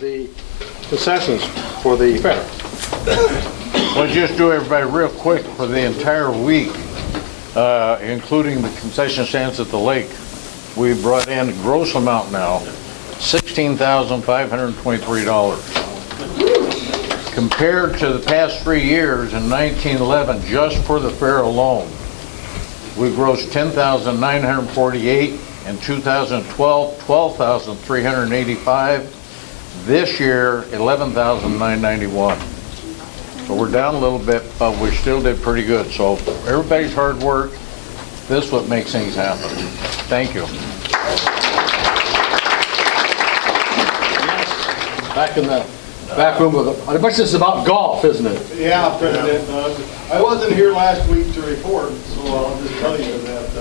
the concessions for the fair. Let's just do everybody real quick for the entire week, including the concession stands at the lake. We brought in a gross amount now, $16,523. Compared to the past 3 years, in 1911, just for the fair alone, we grossed $10,948. In 2012, $12,385. This year, $11,991. So we're down a little bit, but we still did pretty good. So everybody's hard work, this is what makes things happen. Thank you. Back in the back room of the, I bet this is about golf, isn't it? Yeah, President Doug. I wasn't here last week to report, so I'll just tell you that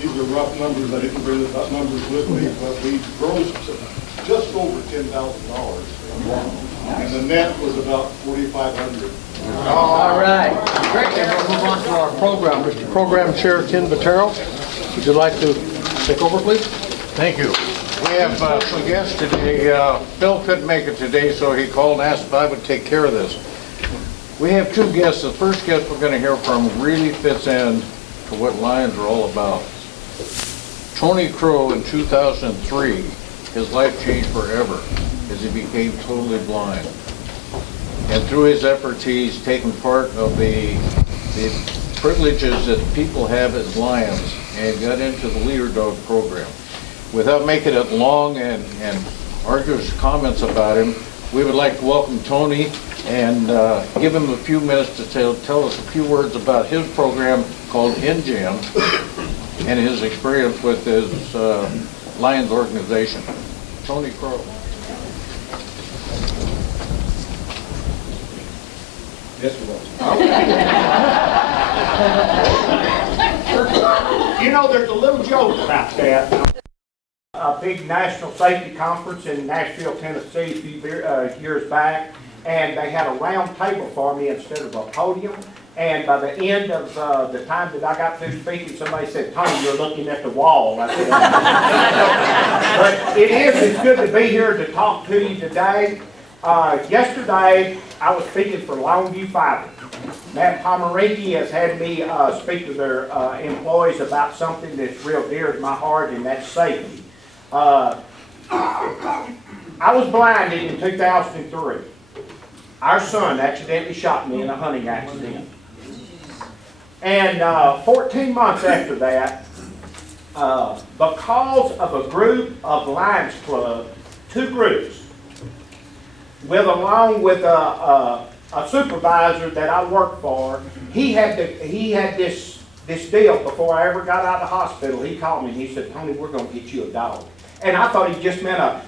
these are rough numbers. I didn't bring the numbers with me, but we grossed just over $10,000. And the net was about $4,500. All right. Great. And we'll move on to our program. Mr. Program Chair Ken Bottero, would you like to take over, please? Thank you. We have some guests today. Bill couldn't make it today, so he called and asked if I would take care of this. We have two guests. The first guest we're going to hear from really fits in to what Lions are all about. Tony Crow in 2003, his life changed forever as he became totally blind. And through his efforts, he's taken part of the privileges that people have as Lions and got into the Leader Dog program. Without making it long and arduous comments about him, we would like to welcome Tony and give him a few minutes to tell us a few words about his program called NJAM and his experience with his Lions organization. Tony Crow. Yes, we will. You know, there's a little joke about that. A big national safety conference in Nashville, Tennessee a few years back, and they had a round table for me instead of a podium. And by the end of the time that I got through speaking, somebody said, "Tony, you're looking at the wall." I said, but it's good to be here to talk to you today. Yesterday, I was speaking for Longview Pioneer. Matt Pomeranke has had me speak to their employees about something that's real dear to my heart, and that's safety. I was blinded in 2003. Our son accidentally shot me in a hunting accident. And 14 months after that, because of a group of Lions Club, two groups, along with a supervisor that I worked for, he had this deal before I ever got out of the hospital. He called me and he said, "Tony, we're going to get you a dog." And I thought he just meant a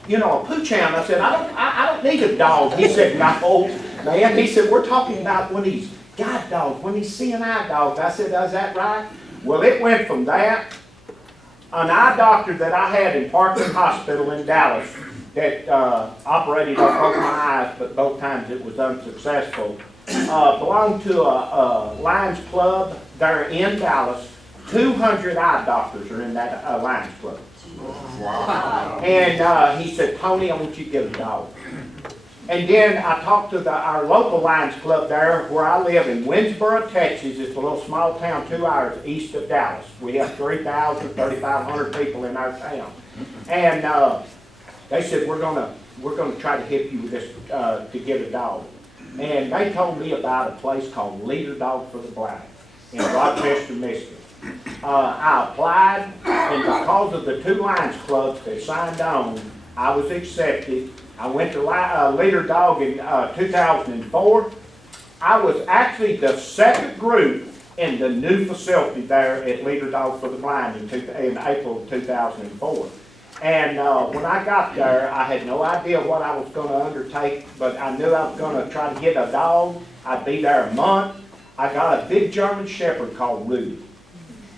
pooch hound. I said, I don't need a dog. He said, "No, man." He said, "We're talking about when he's guide dogs, when he's seeing eye dogs." I said, "Is that right?" Well, it went from that. An eye doctor that I had in Parkland Hospital in Dallas that operated on both my eyes, but both times it was unsuccessful, belonged to a Lions Club there in Dallas. 200 eye doctors are in that Lions Club. Wow. And he said, "Tony, I want you to get a dog." And then I talked to our local Lions Club there where I live in Winsboro, Texas. It's a little small town 2 hours east of Dallas. We have 3,500 people in our town. And they said, we're gonna try to help you with this to get a dog. And they told me about a place called Leader Dog for the Blind in Rochester, Michigan. I applied, and because of the two Lions Clubs that signed on, I was accepted. I went to Leader Dog in 2004. I was actually the second group in the new facility there at Leader Dog for the Blind in April of 2004. And when I got there, I had no idea what I was going to undertake, but I knew I was going to try to get a dog. I'd be there a month. I got a big German Shepherd called Rudy.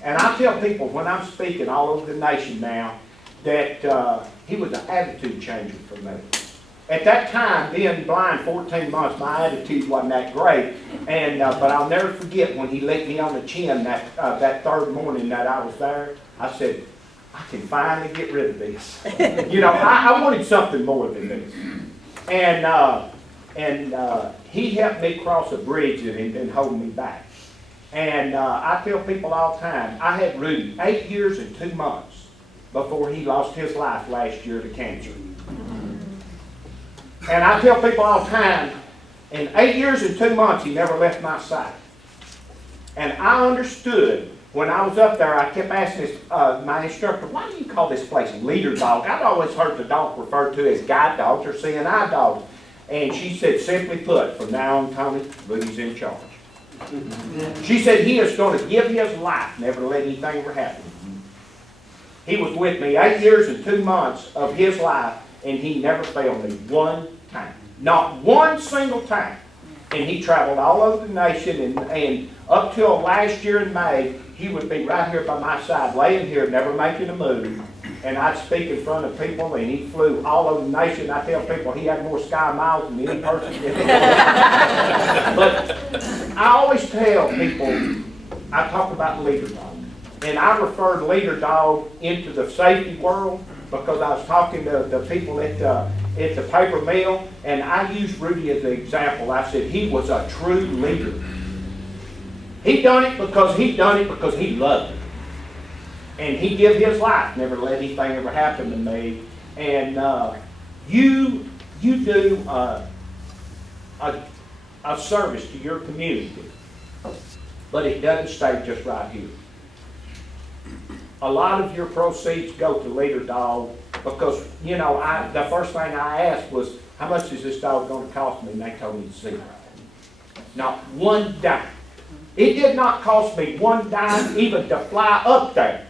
And I tell people when I'm speaking all over the nation now that he was an attitude changer for me. At that time, being blind 14 months, my attitude wasn't that great. And but I'll never forget when he licked me on the chin that third morning that I was there. I said, I can finally get rid of this. You know, I wanted something more than this. And he helped me cross a bridge that had been holding me back. And I tell people all the time, I had Rudy 8 years and 2 months before he lost his life last year to cancer. And I tell people all the time, in 8 years and 2 months, he never left my side. And I understood when I was up there, I kept asking my instructor, why do you call this place Leader Dog? I'd always heard the dog referred to as guide dogs or CNI dogs. And she said, simply put, from now on, Tony, Rudy's in charge. She said he is going to give his life, never let anything ever happen. He was with me 8 years and 2 months of his life, and he never failed me one time. Not one single time. And he traveled all over the nation, and up till last year in May, he would be right here by my side, laying here, never making a move. And I'd speak in front of people, and he flew all over the nation. I tell people he had more sky miles than any person. But I always tell people, I talk about Leader Dog. And I referred Leader Dog into the safety world because I was talking to the people at the paper mill, and I used Rudy as an example. I said he was a true leader. He done it because he loved it. And he gave his life, never let anything ever happen to me. And you do a service to your community, but it doesn't stay just right here. A lot of your proceeds go to Leader Dog because, you know, the first thing I asked was, how much is this dog going to cost me? And they told me zero. Not one dime. It did not cost me one dime even to fly up there.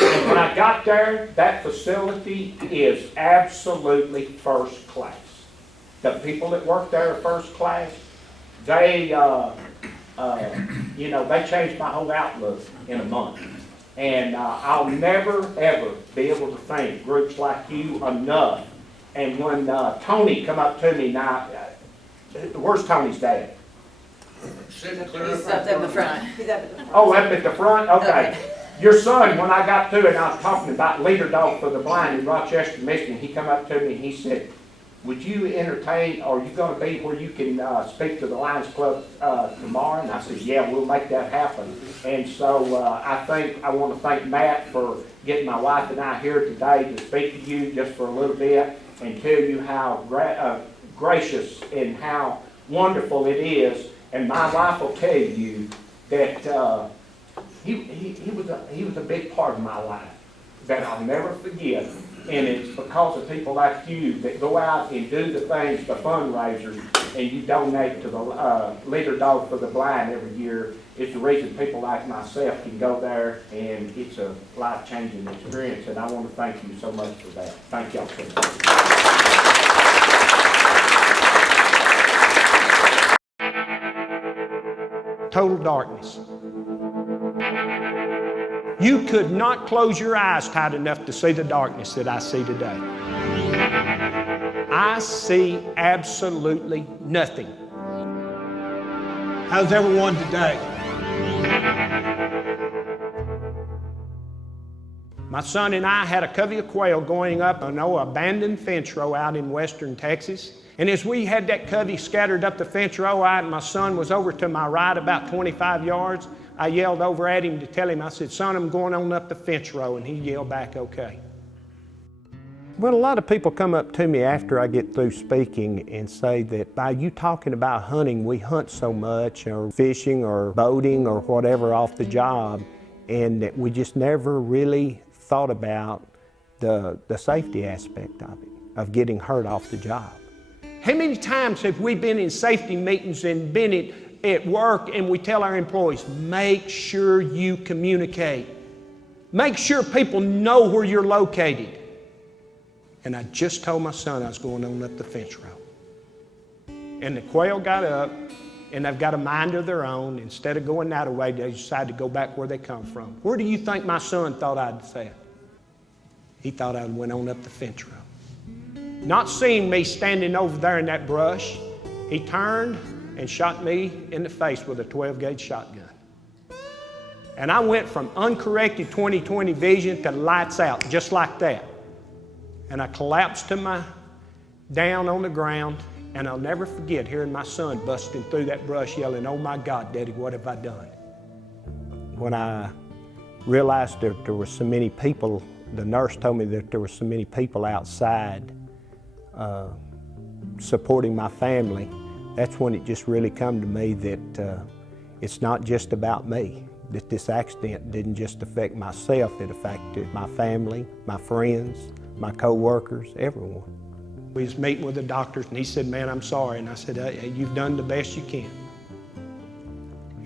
And when I got there, that facility is absolutely first class. The people that work there are first class. They, you know, they changed my whole outlook in a month. And I'll never, ever be able to thank groups like you enough. And when Tony come up to me now, where's Tony's dad? Sitting clear He's up there in the front. Oh, up at the front? Okay. Your son, when I got to it, I was talking about Leader Dog for the Blind in Rochester, Michigan. He come up to me and he said, would you entertain, or are you going to be where you can speak to the Lions Club tomorrow? And I said, yeah, we'll make that happen. And so I want to thank Matt for getting my wife and I here today to speak to you just for a little bit and tell you how gracious and how wonderful it is. And my wife will tell you that he was a big part of my life that I'll never forget. And it's because of people like you that go out and do the things, the fundraisers, and you donate to the Leader Dog for the Blind every year. It's the reason people like myself can go there, and it's a life-changing experience. And I want to thank you so much for that. Thank y'all so much. Total darkness. You could not close your eyes tight enough to see the darkness that I see today. I see absolutely nothing. How's everyone today? My son and I had a covey of quail going up an abandoned fence row out in western Texas. And as we had that covey scattered up the fence row, my son was over to my right about 25 yards. I yelled over at him to tell him, I said, son, I'm going on up the fence row. And he yelled back, okay. Well, a lot of people come up to me after I get through speaking and say that by you talking about hunting, we hunt so much, or fishing or boating or whatever off the job, and that we just never really thought about the safety aspect of it, of getting hurt off the job. How many times have we been in safety meetings and been at work and we tell our employees, make sure you communicate. Make sure people know where you're located. And I just told my son I was going on up the fence row. And the quail got up, and they've got a mind of their own. Instead of going that way, they decided to go back where they come from. Where do you think my son thought I'd say? He thought I went on up the fence row. Not seeing me standing over there in that brush, he turned and shot me in the face with a 12-gauge shotgun. And I went from uncorrected 20/20 vision to lights out, just like that. And I collapsed down on the ground, and I'll never forget hearing my son busting through that brush yelling, "Oh my God, Daddy, what have I done?" When I realized that there were so many people, the nurse told me that there were so many people outside supporting my family, that's when it just really come to me that it's not just about me, that this accident didn't just affect myself, it affected my family, my friends, my co-workers, everyone. We was meeting with the doctors and he said, "Man, I'm sorry." And I said, "You've done the best you can."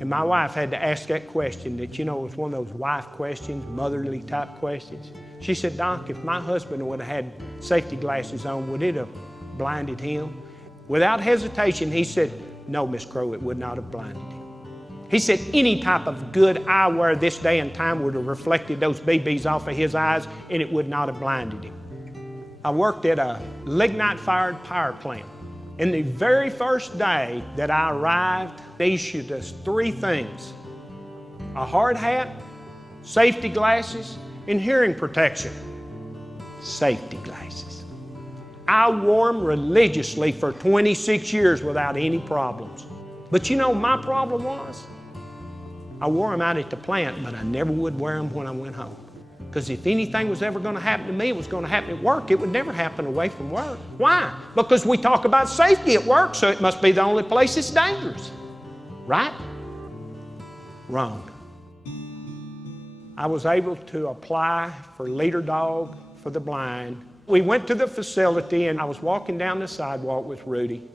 And my wife had to ask that question that, it was one of those wife questions, motherly type questions. She said, "Doc, if my husband would have had safety glasses on, would it have blinded him?" Without hesitation, he said, "No, Miss Crow, it would not have blinded him." He said any type of good eyewear this day and time would have reflected those BBs off of his eyes and it would not have blinded him. I worked at a lignite-fired power plant. And the very first day that I arrived, they issued us 3 things: a hard hat, safety glasses, and hearing protection. Safety glasses. I wore them religiously for 26 years without any problems. But my problem was, I wore them out at the plant, but I never would wear them when I went home. Because if anything was ever going to happen to me, it was going to happen at work. It would never happen away from work. Why? Because we talk about safety at work, so it must be the only place it's dangerous. Right? Wrong. I was able to apply for Leader Dog for the blind. We went to the facility and I was walking down the sidewalk with Rudy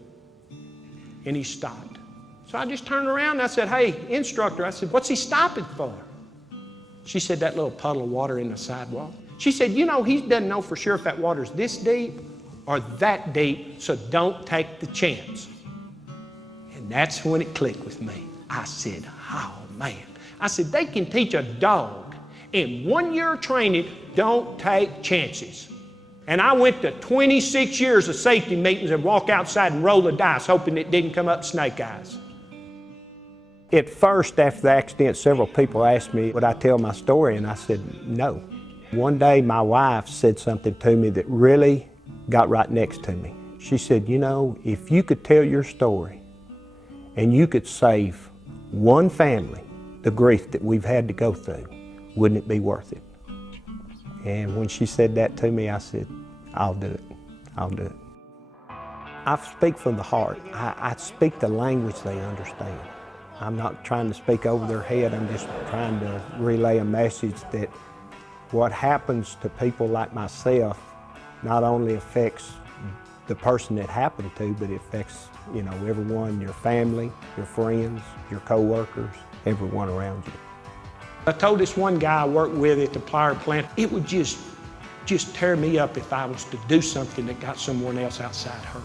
and he stopped. So I just turned around and I said, "Hey, instructor," I said, "what's he stopping for?" She said, "That little puddle of water in the sidewalk." She said, he doesn't know for sure if that water's this deep or that deep, so don't take the chance." And that's when it clicked with me. I said, "Oh man." I said, they can teach a dog in 1 year of training, don't take chances. And I went to 26 years of safety meetings and walk outside and roll the dice, hoping it didn't come up snake eyes. At first, after the accident, several people asked me, would I tell my story? And I said, no. One day, my wife said something to me that really got right next to me. She said, if you could tell your story and you could save one family the grief that we've had to go through, wouldn't it be worth it? And when she said that to me, I said, I'll do it. I'll do it. I speak from the heart. I speak the language they understand. I'm not trying to speak over their head. I'm just trying to relay a message that what happens to people like myself not only affects the person that happened to, but it affects, everyone, your family, your friends, your co-workers, everyone around you. I told this one guy I worked with at the power plant, it would just tear me up if I was to do something that got someone else outside hurt.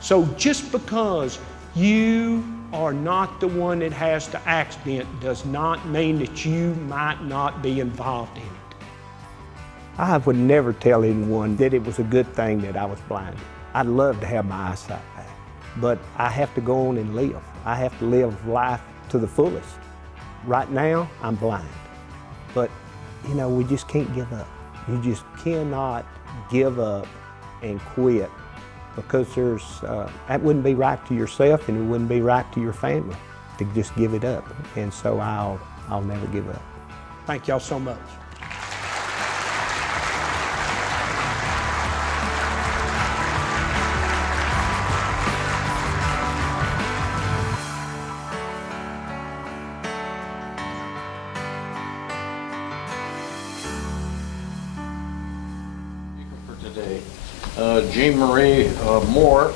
So just because you are not the one that has the accident does not mean that you might not be involved in it. I would never tell anyone that it was a good thing that I was blind. I'd love to have my eyesight back, but I have to go on and live. I have to live life to the fullest. Right now, I'm blind, but we just can't give up. You just cannot give up and quit, because that wouldn't be right to yourself and it wouldn't be right to your family to just give it up. And so I'll never give up. Thank y'all so much. Today, Jeanmarie Moore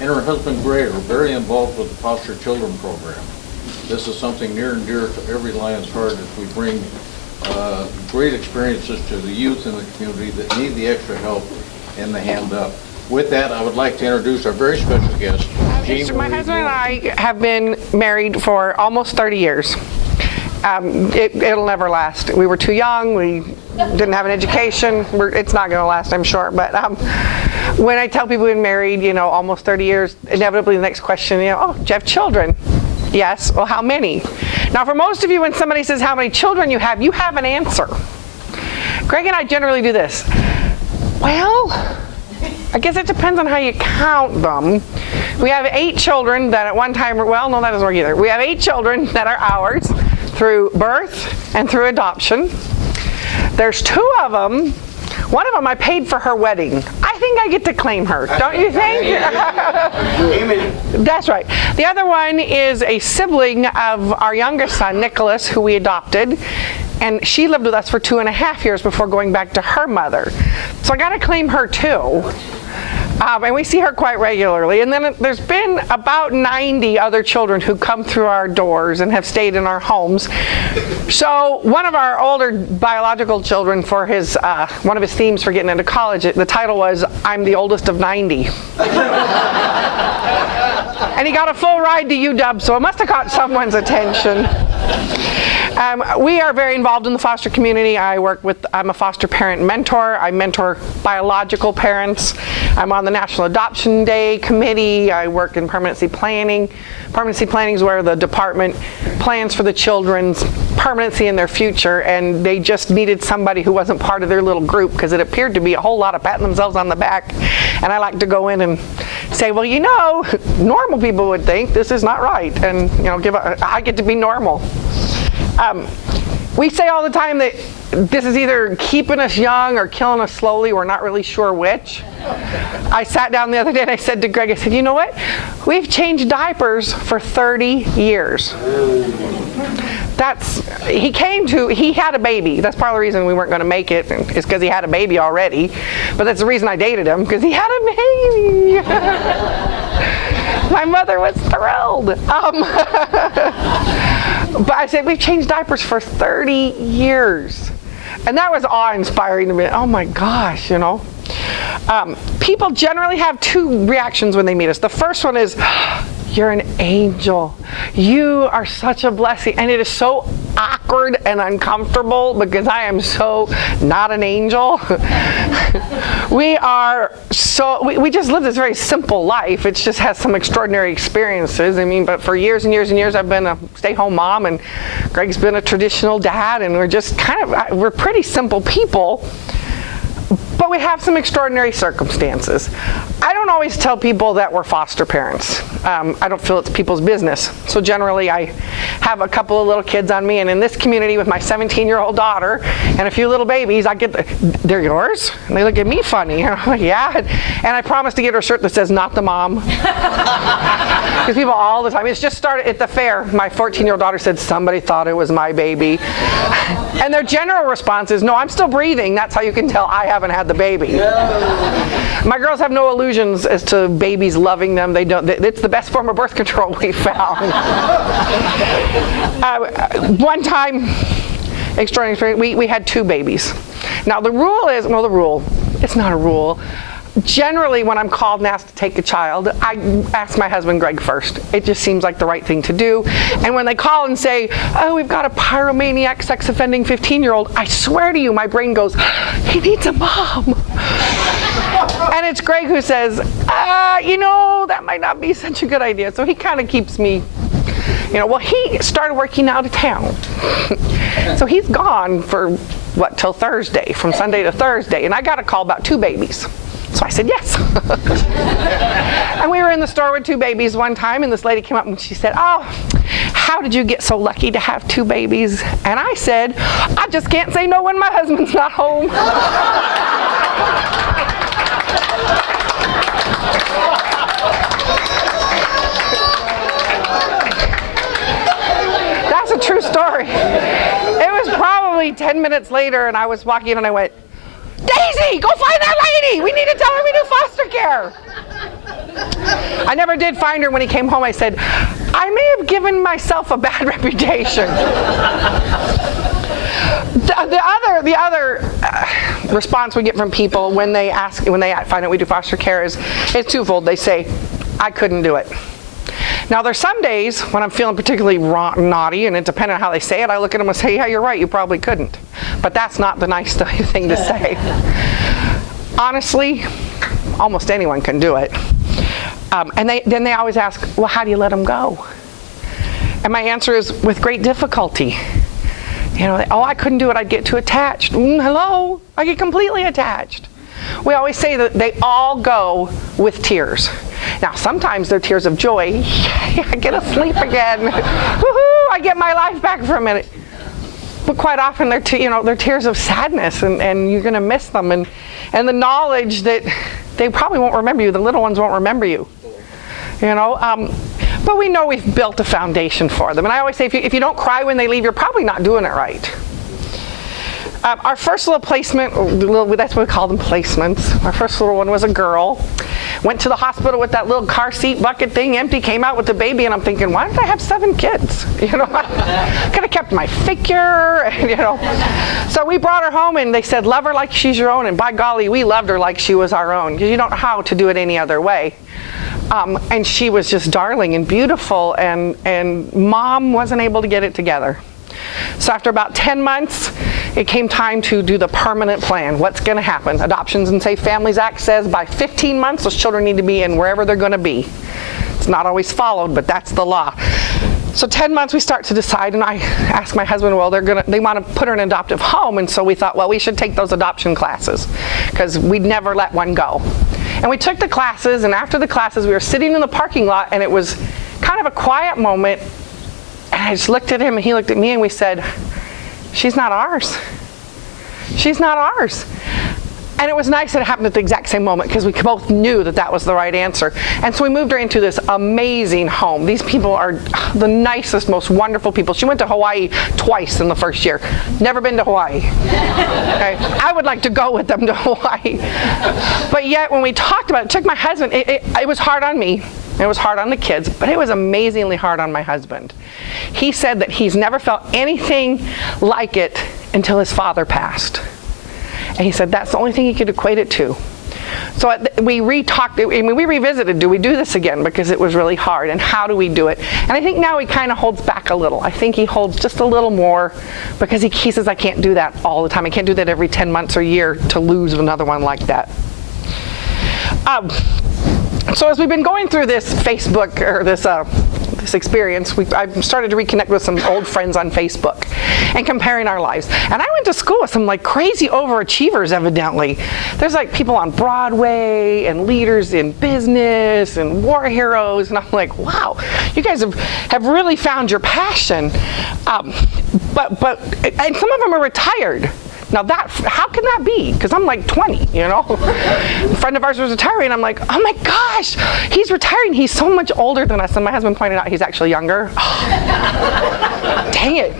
and her husband Gray are very involved with the Foster Children Program. This is something near and dear to every Lion's heart as we bring great experiences to the youth in the community that need the extra help and the hand up. With that, I would like to introduce our very special guest, Jeanmarie My husband Moore. and I have been married for almost 30 years. It'll never last. We were too young. We didn't have an education. It's not going to last, I'm sure. But when I tell people we've been married, almost 30 years, inevitably the next question, oh, do you have children? Yes. Well, how many? Now, for most of you, when somebody says how many children you have an answer. Greg and I generally do this. Well, I guess it depends on how you count them. We have 8 children that at one time, well, no, that doesn't work either. We have 8 children that are ours through birth and through adoption. There's 2 of them. One of them I paid for her wedding. I think I get to claim her, don't you think? That's right. The other one is a sibling of our youngest son, Nicholas, who we adopted. And she lived with us for 2.5 years before going back to her mother. So I got to claim her too. And we see her quite regularly. And then there's been about 90 other children who come through our doors and have stayed in our homes. So one of our older biological children, for his one of his themes for getting into college, the title was, "I'm the oldest of 90." And he got a full ride to UW, so it must have caught someone's attention. We are very involved in the foster community. I'm a foster parent mentor. I mentor biological parents. I'm on the National Adoption Day Committee. I work in permanency planning. Permanency planning is where the department plans for the children's permanency in their future, and they just needed somebody who wasn't part of their little group because it appeared to be a whole lot of patting themselves on the back. And I like to go in and say, well, you know, normal people would think this is not right, and I get to be normal. We say all the time that this is either keeping us young or killing us slowly. We're not really sure which. I sat down the other day and I said to Greg, I said, you know what? We've changed diapers for 30 years. He had a baby. That's part of the reason we weren't going to make it, is because he had a baby already. But that's the reason I dated him, because he had a baby. My mother was thrilled. But I said, we've changed diapers for 30 years. And that was awe-inspiring to me. Oh my gosh, People generally have 2 reactions when they meet us. The first one is, you're an angel. You are such a blessing. And it is so awkward and uncomfortable because I am so not an angel. We just live this very simple life. It just has some extraordinary experiences. But for years and years and years, I've been a stay-home mom, and Greg's been a traditional dad, and we're just we're pretty simple people. But we have some extraordinary circumstances. I don't always tell people that we're foster parents. I don't feel it's people's business. So generally I have a couple of little kids on me, and in this community with my 17-year-old daughter and a few little babies, they're yours? And they look at me funny. And I'm like, yeah. And I promised to get her a shirt that says, not the mom. Because people all the time, it's just started at the fair. My 14-year-old daughter said, somebody thought it was my baby. And their general response is, no, I'm still breathing. That's how you can tell I haven't had the baby. My girls have no illusions as to babies loving them. They don't. It's the best form of birth control we found. One time, extraordinary experience, we had 2 babies. Now the rule is, it's not a rule. Generally, when I'm called and asked to take a child, I ask my husband, Greg, first. It just seems like the right thing to do. And when they call and say, oh, we've got a pyromaniac, sex-offending 15-year-old, I swear to you, my brain goes, he needs a mom. And it's Greg who says, that might not be such a good idea. So he kind of keeps me, he started working out of town. So he's gone for, till Thursday, from Sunday to Thursday. And I got a call about 2 babies. So I said, yes. And we were in the store with 2 babies one time, and this lady came up and she said, oh, how did you get so lucky to have 2 babies? And I said, I just can't say no when my husband's not home. That's a true story. It was probably 10 minutes later, and I was walking and I went, Daisy, go find that lady. We need to tell her we do foster care. I never did find her. When he came home, I said, I may have given myself a bad reputation. The other response we get from people when they find out we do foster care is twofold. They say, I couldn't do it. Now, there's some days when I'm feeling particularly naughty, and it depends on how they say it, I look at them and say, yeah, you're right, you probably couldn't. But that's not the nice thing to say. Honestly, almost anyone can do it. And then they always ask, well, how do you let them go? And my answer is, with great difficulty. You know, oh, I couldn't do it, I'd get too attached. Hello, I get completely attached. We always say that they all go with tears. Now, sometimes they're tears of joy. I get to sleep again. Woohoo, I get my life back for a minute. But quite often they're tears of sadness, and you're going to miss them. And the knowledge that they probably won't remember you. The little ones won't remember you. You know, but we know we've built a foundation for them. And I always say, if you don't cry when they leave, you're probably not doing it right. Our first little placement, that's what we call them, placements. Our first little one was a girl. Went to the hospital with that little car seat bucket thing empty, came out with the baby, and I'm thinking, why did I have 7 kids? You know, I could have kept my figure, and, you know. So we brought her home, and they said, love her like she's your own. And by golly, we loved her like she was our own, because you don't know how to do it any other way. And she was just darling and beautiful, and Mom wasn't able to get it together. So after about 10 months, it came time to do the permanent plan. What's going to happen? Adoptions and Safe Families Act says by 15 months, those children need to be in wherever they're going to be. It's not always followed, but that's the law. So 10 months we start to decide, and I asked my husband, well, they want to put her in an adoptive home, and so we thought, well, we should take those adoption classes, because we'd never let one go. And we took the classes, and after the classes, we were sitting in the parking lot, and it was kind of a quiet moment, and I just looked at him, and he looked at me, and we said, she's not ours. She's not ours. And it was nice that it happened at the exact same moment, because we both knew that that was the right answer. And so we moved her into this amazing home. These people are the nicest, most wonderful people. She went to Hawaii twice in the first year. Never been to Hawaii. Okay? I would like to go with them to Hawaii. But yet when we talked about it, took my husband, it was hard on me. It was hard on the kids, but it was amazingly hard on my husband. He said that he's never felt anything like it until his father passed. And he said that's the only thing he could equate it to. So we revisited, do we do this again? Because it was really hard, and how do we do it? And I think now he kind of holds back a little. I think he holds just a little more, because he says, I can't do that all the time. I can't do that every 10 months or a year to lose another one like that. So as we've been going through this Facebook, or this experience, I've started to reconnect with some old friends on Facebook and comparing our lives. And I went to school with some like crazy overachievers, evidently. There's like people on Broadway and leaders in business and war heroes, and I'm like, wow, you guys have really found your passion. And some of them are retired. Now how can that be? Because I'm like 20, you know? A friend of ours was retiring, I'm like, oh my gosh, he's retiring. He's so much older than us. And my husband pointed out he's actually younger. Oh, dang it.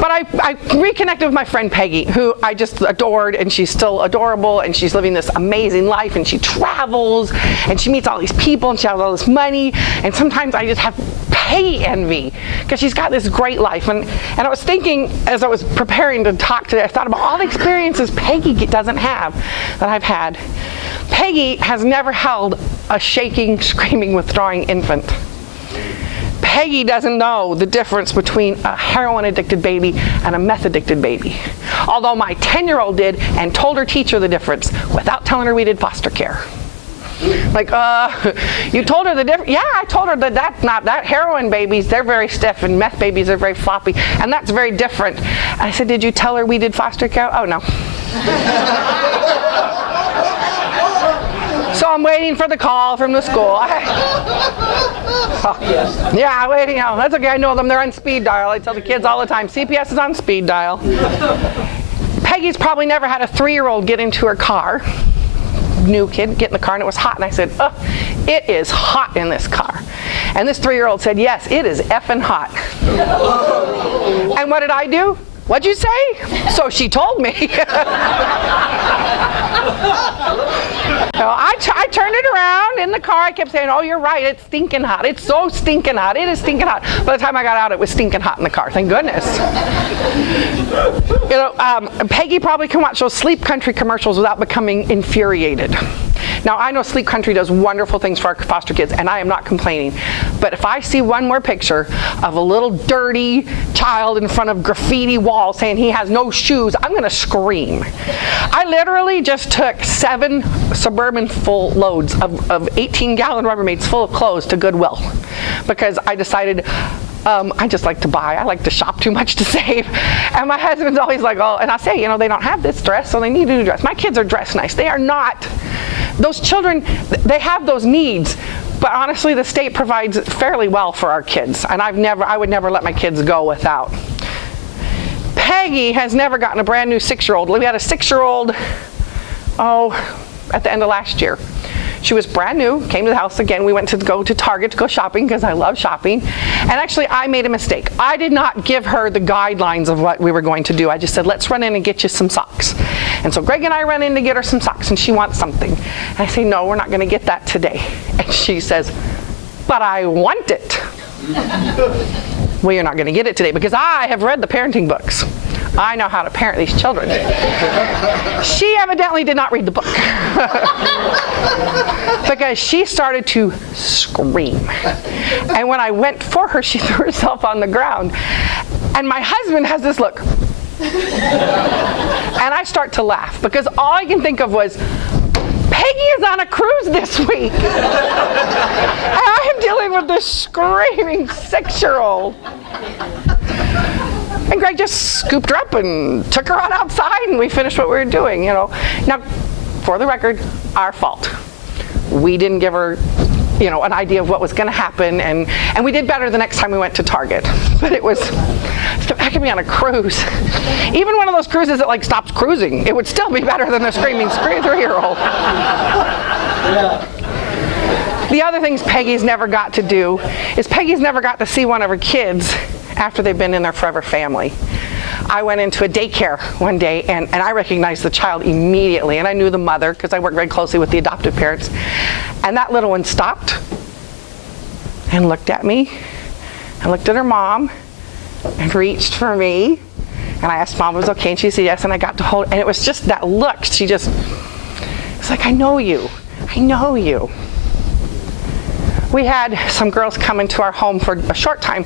But I reconnected with my friend Peggy, who I just adored, and she's still adorable, and she's living this amazing life, and she travels, and she meets all these people, and she has all this money, and sometimes I just have Peggy envy, because she's got this great life. And I was thinking, as I was preparing to talk today, I thought about all the experiences Peggy doesn't have that I've had. Peggy has never held a shaking, screaming, withdrawing infant. Peggy doesn't know the difference between a heroin-addicted baby and a meth-addicted baby. Although my 10-year-old did, and told her teacher the difference without telling her we did foster care. Like, you told her the difference? Yeah, I told her that heroin babies, they're very stiff, and meth babies are very floppy, and that's very different. And I said, did you tell her we did foster care? Oh, no. So I'm waiting for the call from the school. Yeah, waiting. Oh, that's okay. I know them. They're on speed dial. I tell the kids all the time, CPS is on speed dial. Peggy's probably never had a 3-year-old get into her car. New kid, get in the car, and it was hot. And I said, it is hot in this car. And this 3-year-old said, yes, it is effing hot. And what did I do? What'd you say? So she told me. I turned it around in the car. I kept saying, oh, you're right. It's stinking hot. It's so stinking hot. It is stinking hot. By the time I got out, it was stinking hot in the car. Thank goodness. You know, Peggy probably can watch those Sleep Country commercials without becoming infuriated. Now, I know Sleep Country does wonderful things for our foster kids, and I am not complaining. But if I see one more picture of a little dirty child in front of graffiti wall saying he has no shoes, I'm going to scream. I literally just took 7 Suburban full loads of 18-gallon Rubbermaids full of clothes to Goodwill, because I decided I just like to buy. I like to shop too much to save. And my husband's always like, oh, and I say, they don't have this dress, so they need a new dress. My kids are dressed nice. They are not. Those children, they have those needs. But honestly, the state provides fairly well for our kids. And I would never let my kids go without. Peggy has never gotten a brand new 6-year-old. We had a 6-year-old, at the end of last year. She was brand new, came to the house again. We went to go to Target to go shopping because I love shopping. And actually, I made a mistake. I did not give her the guidelines of what we were going to do. I just said, let's run in and get you some socks. And so Greg and I run in to get her some socks, and she wants something. And I say, no, we're not going to get that today. And she says, but I want it. Well, you're not going to get it today because I have read the parenting books. I know how to parent these children. She evidently did not read the book because she started to scream. And when I went for her, she threw herself on the ground. And my husband has this look. And I start to laugh because all I can think of was, Peggy is on a cruise this week. And I am dealing with this screaming 6-year-old. And Greg just scooped her up and took her on outside, and we finished what we were doing, Now, for the record, our fault. We didn't give her, an idea of what was going to happen, and we did better the next time we went to Target. But it was, I could be on a cruise. Even one of those cruises that stops cruising, it would still be better than a screaming 3-year-old. The other things Peggy's never got to do is Peggy's never got to see one of her kids after they've been in their forever family. I went into a daycare one day and I recognized the child immediately, and I knew the mother because I work very closely with the adoptive parents. And that little one stopped and looked at me and looked at her mom and reached for me. And I asked Mom if it was okay, and she said yes, and I got to hold, and it was just that look. It's like, I know you. I know you. We had some girls come into our home for a short time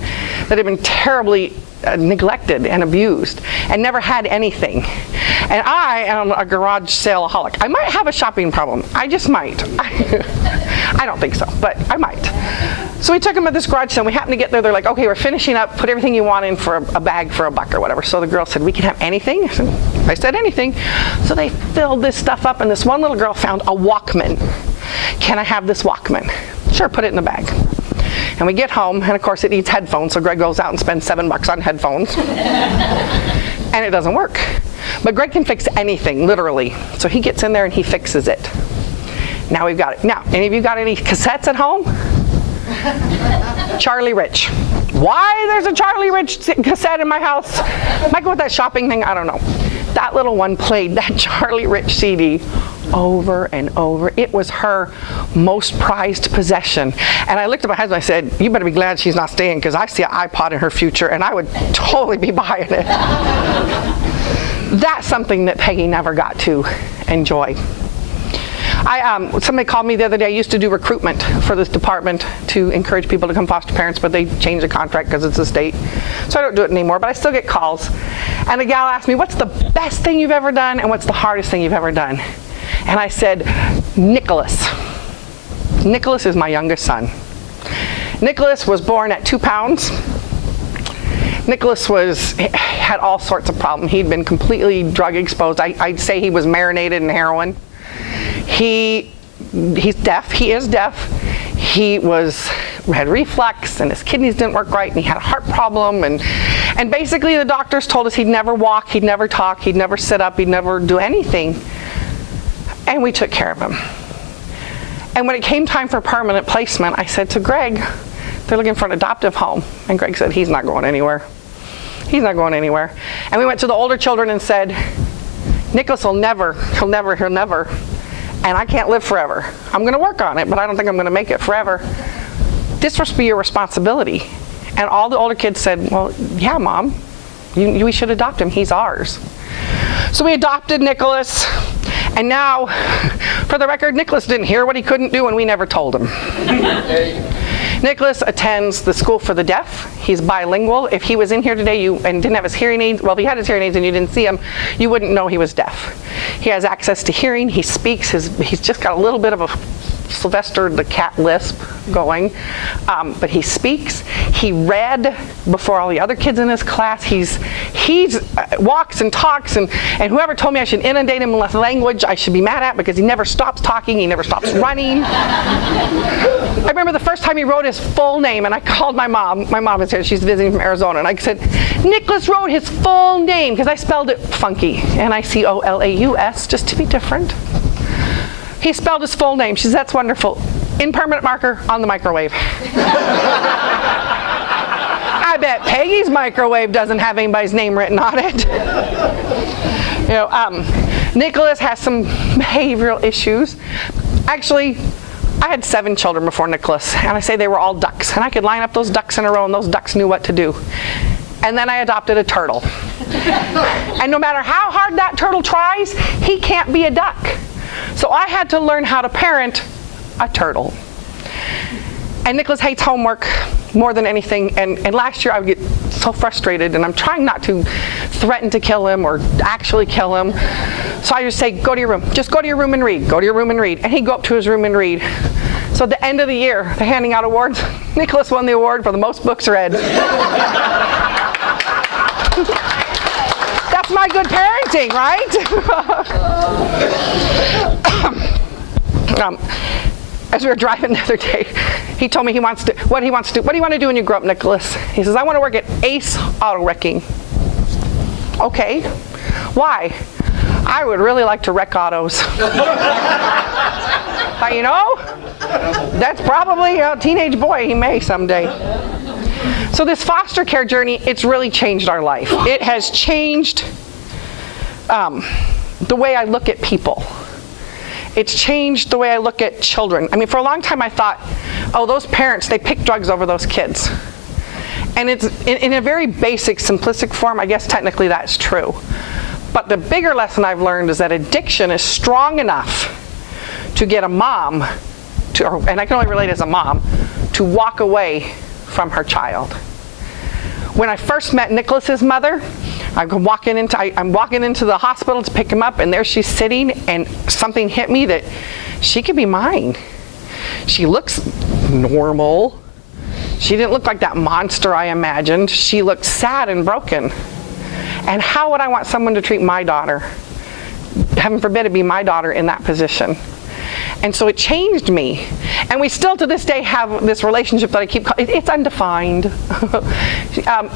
that had been terribly neglected and abused and never had anything. And I am a garage sale-aholic. I might have a shopping problem. I just might. I don't think so, but I might. So we took them at this garage sale. We happened to get there. They're like, okay, we're finishing up. Put everything you want in for a bag for $1 or whatever. So the girl said, we can have anything? I said anything. So they filled this stuff up, and this one little girl found a Walkman. Can I have this Walkman? Sure, put it in the bag. And we get home, and of course it needs headphones, so Greg goes out and spends $7 on headphones. And it doesn't work. But Greg can fix anything, literally. So he gets in there and he fixes it. Now we've got it. Now, any of you got any cassettes at home? Charlie Rich. Why there's a Charlie Rich cassette in my house? Might go with that shopping thing, I don't know. That little one played that Charlie Rich CD over and over. It was her most prized possession. And I looked at my husband, I said, you better be glad she's not staying, because I see an iPod in her future and I would totally be buying it. That's something that Peggy never got to enjoy. Somebody called me the other day. I used to do recruitment for this department to encourage people to come foster parents, but they changed the contract because it's a state. So I don't do it anymore, but I still get calls. And a gal asked me, what's the best thing you've ever done and what's the hardest thing you've ever done? And I said, Nicholas. Nicholas is my youngest son. Nicholas was born at 2 pounds. Nicholas had all sorts of problems. He'd been completely drug exposed. I'd say he was marinated in heroin. He's deaf. He is deaf. He had reflux, and his kidneys didn't work right, and he had a heart problem. And basically the doctors told us he'd never walk, he'd never talk, he'd never sit up, he'd never do anything. And we took care of him. And when it came time for permanent placement, I said to Greg, they're looking for an adoptive home. And Greg said, he's not going anywhere. He's not going anywhere. And we went to the older children and said, Nicholas he'll never. And I can't live forever. I'm going to work on it, but I don't think I'm going to make it forever. This must be your responsibility. And all the older kids said, well, yeah, Mom, we should adopt him. He's ours. So we adopted Nicholas. And now, for the record, Nicholas didn't hear what he couldn't do, and we never told him. Nicholas attends the school for the deaf. He's bilingual. If he was in here today and didn't have his hearing aids, well, if he had his hearing aids and you didn't see him, you wouldn't know he was deaf. He has access to hearing. He speaks. He's just got a little bit of a Sylvester the cat lisp going, but he speaks. He read before all the other kids in his class. He's walks and talks, and whoever told me I should inundate him with language, I should be mad at, because he never stops talking, he never stops running. I remember the first time he wrote his full name, and I called my mom. My mom is here, she's visiting from Arizona, and I said, Nicholas wrote his full name, because I spelled it funky, Nicoleaus, just to be different. He spelled his full name. She says, that's wonderful. In permanent marker on the microwave. I bet Peggy's microwave doesn't have anybody's name written on it. Nicholas has some behavioral issues. Actually, I had 7 children before Nicholas, and I say they were all ducks. And I could line up those ducks in a row, and those ducks knew what to do. And then I adopted a turtle. And no matter how hard that turtle tries, he can't be a duck. So I had to learn how to parent a turtle. And Nicholas hates homework more than anything. And last year I would get so frustrated, and I'm trying not to threaten to kill him or actually kill him. So I just say, go to your room. Just go to your room and read. Go to your room and read. And he'd go up to his room and read. So at the end of the year, they're handing out awards. Nicholas won the award for the most books read. That's my good parenting, right? As we were driving the other day, he told me what he wants to do. What do you want to do when you grow up, Nicholas? He says, I want to work at Ace Auto Wrecking. Okay. Why? I would really like to wreck autos. But that's probably a teenage boy. He may someday. So this foster care journey, it's really changed our life. It has changed the way I look at people. It's changed the way I look at children. I mean, for a long time I thought, oh, those parents, they pick drugs over those kids. And it's in a very basic, simplistic form, I guess technically that's true. But the bigger lesson I've learned is that addiction is strong enough to get a mom, and I can only relate as a mom, to walk away from her child. When I first met Nicholas's mother, I'm walking into the hospital to pick him up, and there she's sitting, and something hit me that she could be mine. She looks normal. She didn't look like that monster I imagined. She looked sad and broken. And how would I want someone to treat my daughter? Heaven forbid it be my daughter in that position. And so it changed me. And we still to this day have this relationship that I keep calling, it's undefined.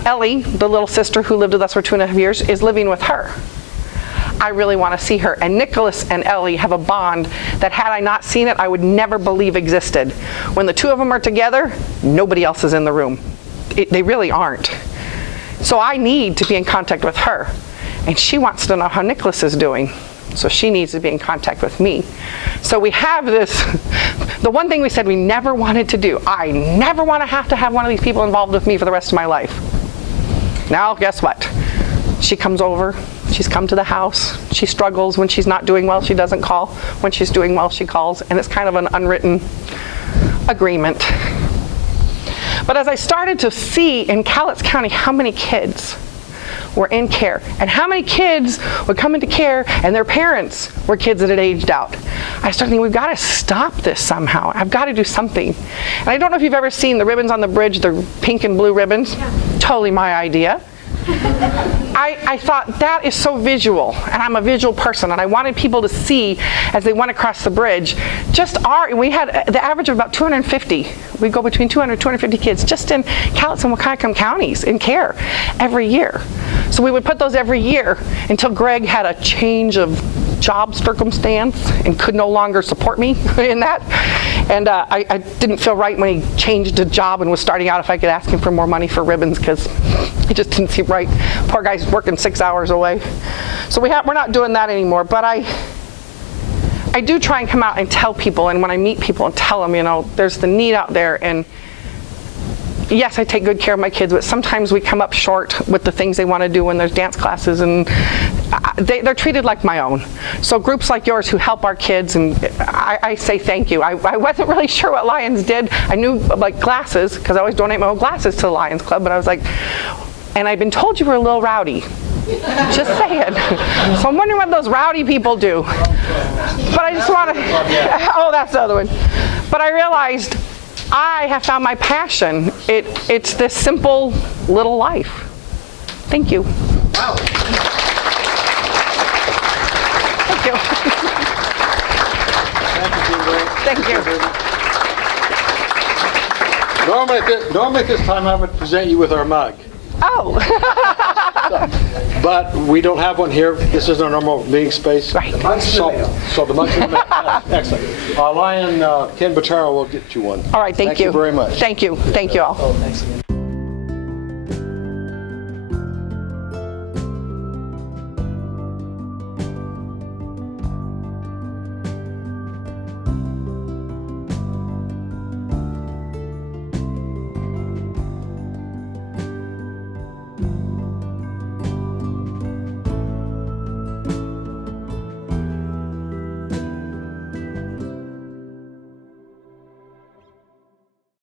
Ellie, the little sister who lived with us for 2.5 years, is living with her. I really want to see her. And Nicholas and Ellie have a bond that had I not seen it, I would never believe existed. When the two of them are together, nobody else is in the room. They really aren't. So I need to be in contact with her. And she wants to know how Nicholas is doing. So she needs to be in contact with me. So we have this, the one thing we said we never wanted to do. I never want to have one of these people involved with me for the rest of my life. Now, guess what? She comes over. She's come to the house. She struggles. When she's not doing well, she doesn't call. When she's doing well, she calls. And it's kind of an unwritten agreement. But as I started to see in Cowlitz County how many kids were in care, and how many kids would come into care and their parents were kids that had aged out, I started thinking, we've got to stop this somehow. I've got to do something. And I don't know if you've ever seen the ribbons on the bridge, the pink and blue ribbons. Yeah. Totally my idea. I thought that is so visual, and I'm a visual person, and I wanted people to see as they went across the bridge. We had the average of about 250. We go between 200 and 250 kids just in Cowlitz and Wahkiakum counties in care every year. So we would put those every year until Greg had a change of job circumstance and could no longer support me in that. And I didn't feel right when he changed a job and was starting out if I could ask him for more money for ribbons, because it just didn't seem right. Poor guy's working 6 hours away. So we're not doing that anymore. But I do try and come out and tell people, and when I meet people and tell them, there's the need out there. And yes, I take good care of my kids, but sometimes we come up short with the things they want to do when there's dance classes, and they're treated like my own. So groups like yours who help our kids, and I say thank you. I wasn't really sure what Lions did. I knew like glasses, because I always donate my own glasses to the Lions Club, but I was like, and I've been told you were a little rowdy. Just saying. So I'm wondering what those rowdy people do. But I just want to, oh, that's the other one. But I realized I have found my passion. It's this simple little life. Thank you. Wow. Thank you. Thank you, Thank you. Normally at this time I would present you with our mug, Oh. but we don't have one here. This is our normal meeting space. Right. So the mug's in the mail. Excellent. Lion Ken Botero will get you one. All right, thank you. Thank you very much. Thank you. Thank you all.